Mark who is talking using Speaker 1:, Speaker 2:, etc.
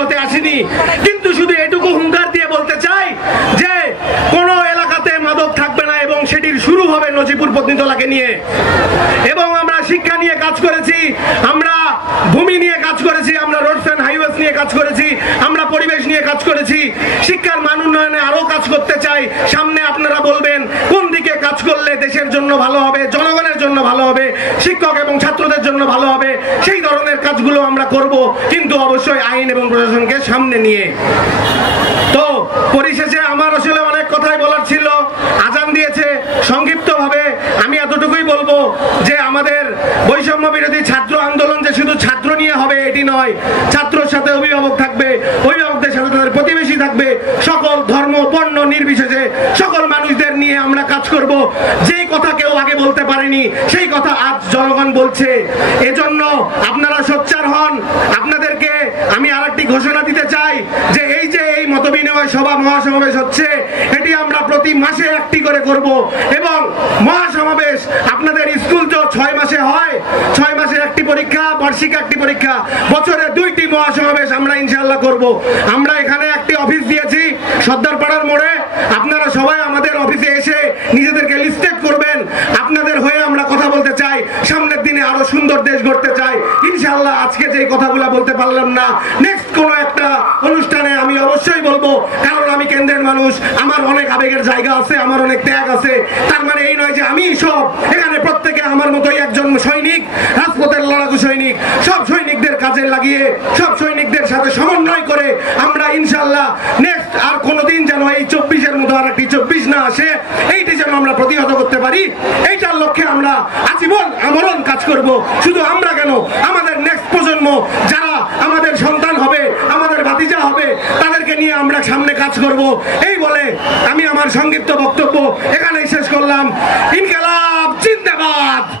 Speaker 1: হতে আসিনি। কিন্তু শুধু এটুকু হুঙ্কার দিয়ে বলতে চাই যে, কোনো এলাকাতে মাদক থাকবে না এবং সেটির শুরু হবে নজিপুর পত্নীতলাকে নিয়ে। এবং আমরা শিক্ষা নিয়ে কাজ করেছি, আমরা ভূমি নিয়ে কাজ করেছি, আমরা রোডস অ্যান্ড হাইওয়েস নিয়ে কাজ করেছি, আমরা পরিবেশ নিয়ে কাজ করেছি, শিক্ষার মান উন্নয়নে আরও কাজ করতে চাই। সামনে আপনারা বলবেন, কোন দিকে কাজ করলে দেশের জন্য ভালো হবে, জনগণের জন্য ভালো হবে শিক্ষক এবং ছাত্রদের জন্য ভালো হবে। সেই ধরনের কাজগুলো আমরা করব, কিন্তু অবশ্যই আইন এবং প্রশাসনকে সামনে নিয়ে। তো পরিশেষে আমার আসলে অনেক কথাই বলার ছিল, আজান দিয়েছে। সংক্ষিপ্তভাবে আমি এতটুকুই বলব যে আমাদের বৈষম্য বিরোধী ছাত্র আন্দোলন যে শুধু ছাত্র নিয়ে হবে, এটি নয়। ছাত্রর সাথে অভিভাবক থাকবে, অভিভাবকদের সাথে তাদের প্রতিবেশী থাকবে। সকল ধর্ম বর্ণ নির্বিশেষে সকল মানুষদের নিয়ে আমরা কাজ করব। যেই কথা কেউ বলতে পারেনি। সেই কথা আজ জনগণ বলছে। এজন্য আপনারা সোচ্চার হন। আপনাদেরকে আমি আরেকটি ঘোষণা দিতে চাই যে এই যে এই মতবিনিময় সভা মহাসমাবেশ হচ্ছে, এটি আমরা প্রতি মাসে একটি করে করব এবং মহাসমাবেশ আপনাদের স্কুল তো ছয় মাসে হয়। ছয় মাসে একটি পরীক্ষা, বার্ষিক একটি পরীক্ষা। বছরে দুইটি মহাসমাবেশ আমরা ইনশাল্লাহ করব। আমরা এখানে একটি অফিস দিয়েছি সর্দারপাড়ার মোড়ে আপনারা সবাই আমাদের অফিসে এসে নিজেদেরকে লিস্টেড করবেন আপনাদের হয়ে আমরা কথা বলতে চাই সামনের দিনে আরও সুন্দর দেশ গড়তে চাই। ইনশাল্লাহ আজকে যে কথাগুলো বলতে পারলাম না নেক্সট কোনো একটা অনুষ্ঠানে আমি অবশ্যই বলব, কারণ আমি কেন্দ্রের মানুষ, আমার অনেক আবেগের জায়গা আছে, আমার অনেক ত্যাগ আছে। তার মানে এই নয় যে আমি সব, এখানে প্রত্যেকে আমার মতোই একজন সৈনিক, রাজপথের লড়াকু সৈনিক। সব সৈনিকদের কাজে লাগিয়ে, সব সৈনিকদের সাথে সমন্বয় করে আমরা ইনশাল্লাহ নেক্সট আর কোনোদিন যেন এই চব্বিশের মতো আর একটি চব্বিশ না আসে। এইটি যেন আমরা প্রতিহত করতে পারি? এইটার লক্ষ্যে আমরা আজীবন আমরণ কাজ করব। শুধু আমরা কেন? আমাদের নেক্সট প্রজন্ম যারা আমাদের সন্তান হবে, আমাদের ভাতিজা হবে, তাদেরকে নিয়ে আমরা সামনে কাজ করব। এই বলে আমি আমার সংক্ষিপ্ত বক্তব্য এখানেই শেষ করলাম। ইনকা